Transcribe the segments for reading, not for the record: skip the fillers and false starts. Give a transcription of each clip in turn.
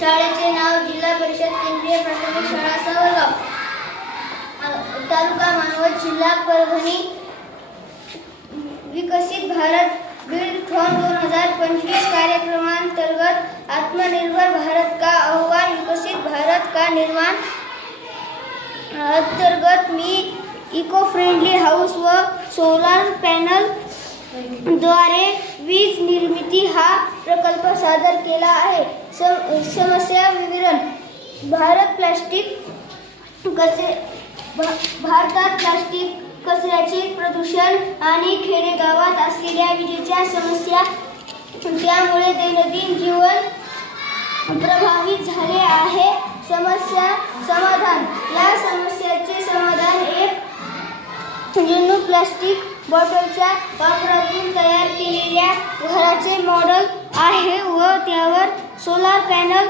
शाळेचे नाव जिल्हा परिषद केंद्रीय प्राथमिक शाळा सावरगाव, तालुका मानवत, जिल्हा परभणी. विकसित भारत बिल्डथॉन 2025 कार्यक्रमांतर्गत आत्मनिर्भर भारत का आह्वान. विकसित भारत का निर्माण अंतर्गत मी इको फ्रेंडली हाऊस व सोलार पॅनल द्वारे वीज निर्मिती हा प्रकल्प सादर केला आहे. समस्या विवरण. भारतात प्लास्टिक कचऱ्याचे प्रदूषण आणि खेडेगावात असलेल्या विजेच्या समस्या, त्यामुळे दैनंदिन जीवन प्रभावित झाले आहे. समस्या समाधान. या समस्याचे समाधान एक जुनं प्लास्टिक बॉटलच्या वापरातून तयार केलेल्या घराचे मॉडेल आहे व त्यावर सोलार पॅनल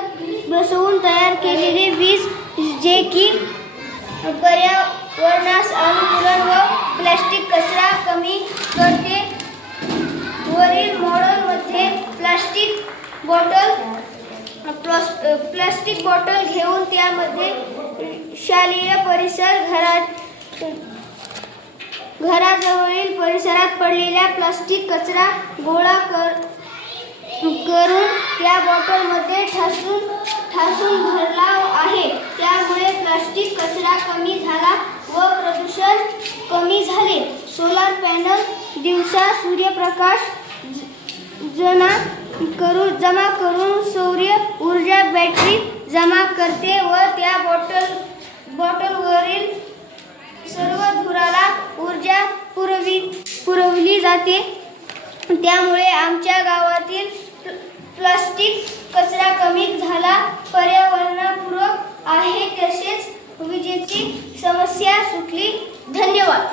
बसवून तयार केलेले वीज, जे की पर्यावरणास अनुकूल व प्लास्टिक कचरा कमी करते. वरील मॉडेलमध्ये प्लास्टिक बॉटल घेऊन त्यामध्ये शालेय परिसर, घराजवळील परिसरात पडलेला प्लास्टिक कचरा गोळा करून त्या बॉटलमध्ये ठासून भरला आहे. त्यामुळे प्लास्टिक कचरा कमी झाला व प्रदूषण कमी झाले. सोलार पॅनल दिवसा सूर्यप्रकाश जमा करून सौर ऊर्जा बॅटरी जमा करते व त्या बॉटलवरील सर्व धुराला ऊर्जा पुरवली जाते. त्यामुळे आमच्या गावातील प्लास्टिक कचरा कमी झाला, पर्यावरणपूरक आहे, तसेच विजेची समस्या सुटली. धन्यवाद.